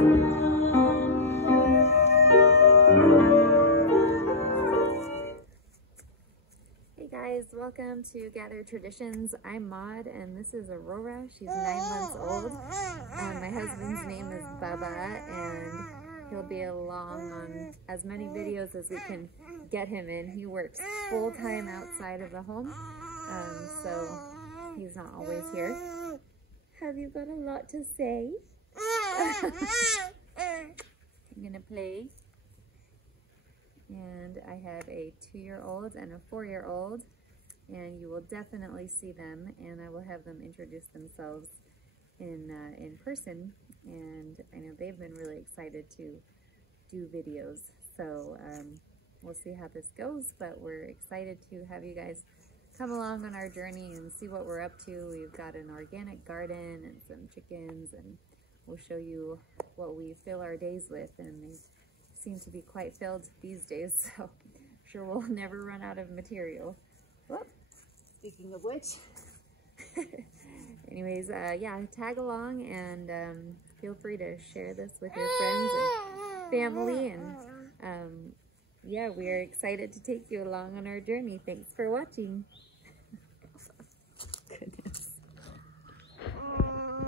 Hey guys, welcome to Gather Traditions. I'm Maud and this is Aurora. She's 9 months old. My husband's name is Bubba and he'll be along on as many videos as we can get him in. He works full-time outside of the home, so he's not always here. Have you got a lot to say? I'm gonna play. And I have a 2-year-old and a 4-year-old, and you will definitely see them, and I will have them introduce themselves in person. And I know they've been really excited to do videos, so we'll see how this goes, but we're excited to have you guys come along on our journey and see what we're up to. We've got an organic garden and some chickens, and we'll show you what we fill our days with, and they seem to be quite filled these days, so I'm sure we'll never run out of material. Whoop. Speaking of which, anyways, yeah, tag along and feel free to share this with your friends and family, and yeah, we are excited to take you along on our journey. Thanks for watching. Goodness.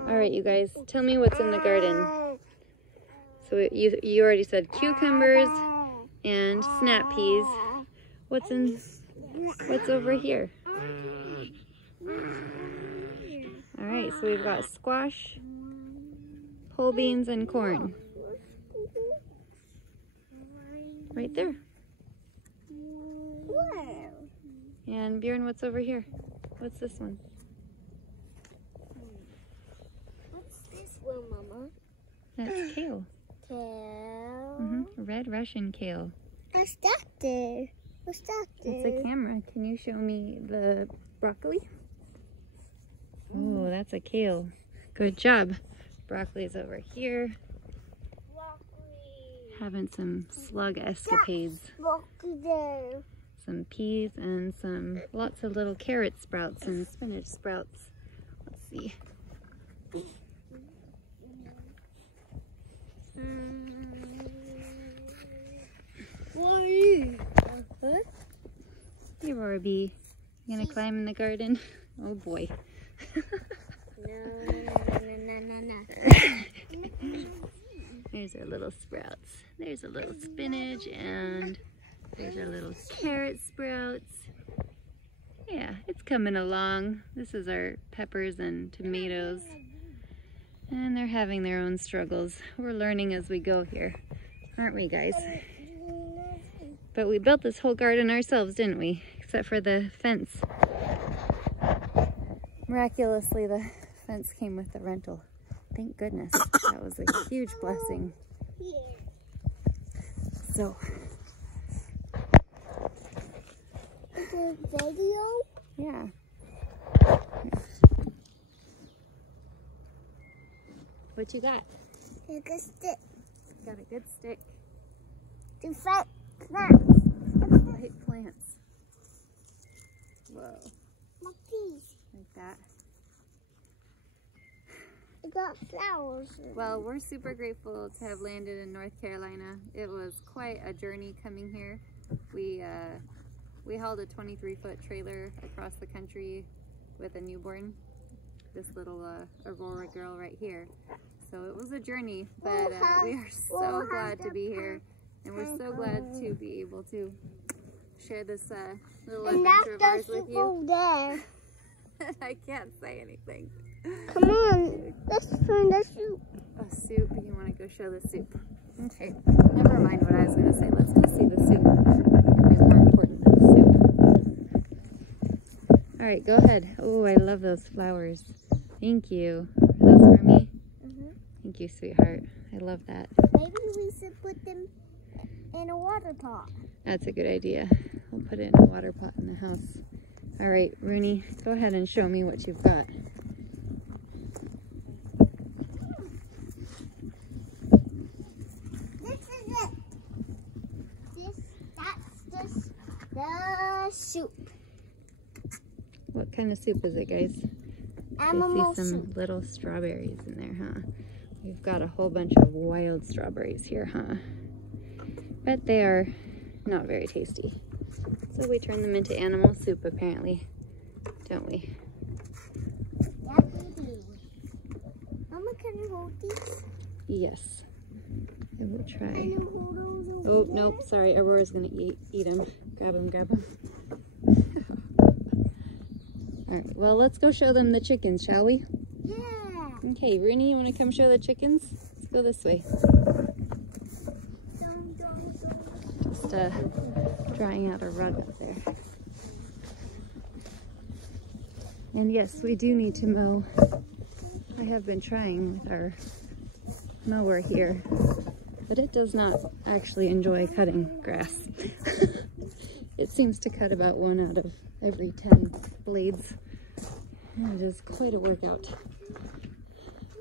All right, you guys, tell me what's in the garden. So you already said cucumbers and snap peas. What's over here? All right, so we've got squash, pole beans, and corn. Right there. And Bjorn, what's over here? What's this one? What's this one, Mama? That's kale. Kale. Red Russian kale. What's that there? What's that there? It's a camera. Can you show me the broccoli? Oh, that's a kale. Good job. Broccoli's over here. Broccoli. Having some slug escapades. Broccoli there. Some peas and lots of little carrot sprouts and spinach sprouts. Let's see. What are you? Hey, Aurora Bee. You gonna climb in the garden? Oh boy. No. There's our little sprouts. There's a little spinach and there's our little carrot sprouts. Yeah, it's coming along. This is our peppers and tomatoes. And they're having their own struggles. We're learning as we go here, aren't we, guys? But we built this whole garden ourselves, didn't we? Except for the fence. Miraculously, the fence came with the rental. Thank goodness. That was a huge blessing. So. Is it a video? Yeah. What you got? A good stick. Got a good stick. To fight plants. Light plants. Whoa. My peas. Like that. I got flowers. Well, we're super grateful to have landed in North Carolina. It was quite a journey coming here. We hauled a 23-foot trailer across the country with a newborn, this little Aurora girl right here. So it was a journey, but we are so glad to be here, and we're so glad to be able to share this little adventure of ours with you. There. I can't say anything. Come on, let's find the soup. A soup? You want to go show the soup? Okay, never mind what I was going to say. Let's go see the soup. It'll be more important than the soup. All right, go ahead. Oh, I love those flowers. Thank you. Are those for me? Thank you, sweetheart. I love that. Maybe we should put them in a water pot. That's a good idea. We'll put it in a water pot in the house. All right, Rooney, go ahead and show me what you've got. This is it. That's the soup. What kind of soup is it, guys? I see some little strawberries in there, huh? We've got a whole bunch of wild strawberries here, huh? But they are not very tasty. So we turn them into animal soup, apparently, don't we? Yeah, we do. Mama, can you hold these? Yes, I will try. Can you hold those over Oh, there? nope, sorry, Aurora's gonna eat them. Grab them, grab them. All right, well, let's go show them the chickens, shall we? Yeah. Okay, Rooney, you wanna come show the chickens? Let's go this way. Just drying out a rug up there. And yes, we do need to mow. I have been trying with our mower here, but it does not actually enjoy cutting grass. It seems to cut about 1 out of every 10 blades. And it is quite a workout.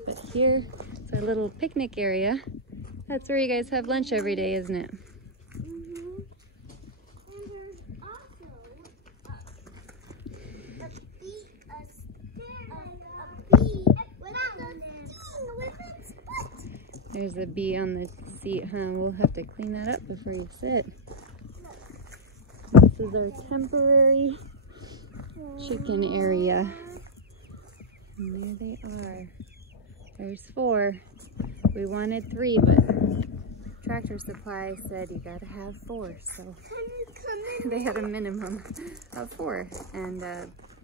But here is our little picnic area. That's where you guys have lunch every day, isn't it? And there's also a bee with its butt. There's a bee on the seat, huh? We'll have to clean that up before you sit. This is our temporary chicken area. And there they are. There's 4. We wanted 3, but Tractor Supply said you gotta have 4, so they had a minimum of 4. And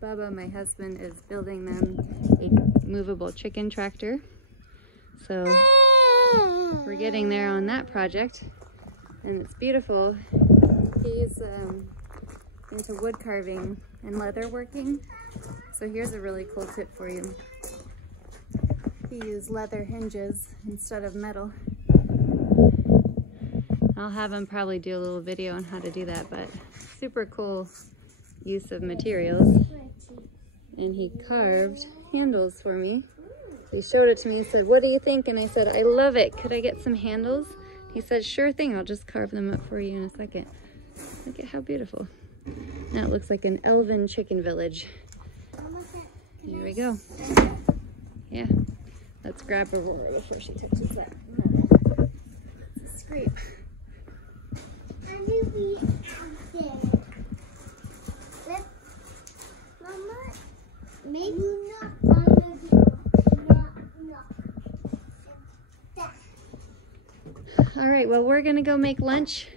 Bubba, my husband, is building them a movable chicken tractor. So we're getting there on that project, and it's beautiful. He's into wood carving and leather working. So here's a really cool tip for you. He used leather hinges instead of metal. I'll have him probably do a little video on how to do that, but super cool use of materials. And he carved handles for me. He showed it to me. He said, "What do you think?" And I said, "I love it. Could I get some handles?" He said, "Sure thing. I'll just carve them up for you in a second." Look at how beautiful. Now it looks like an elven chicken village. Here we go. Yeah. Let's grab Aurora before she touches that. It's a scrape. Mama, maybe not. All right, well, we're gonna go make lunch.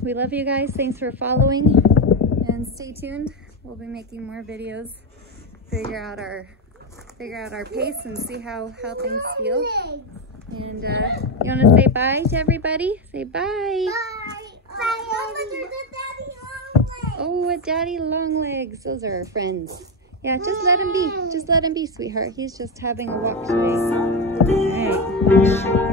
We love you guys. Thanks for following, and stay tuned. We'll be making more videos. Figure out our pace and see how things feel. And you want to say bye to everybody? Say bye. Bye. Mama, there's a daddy long leg. Oh, a daddy long legs. Those are our friends. Yeah, just let him be. Just let him be, sweetheart. He's just having a walk today. All right.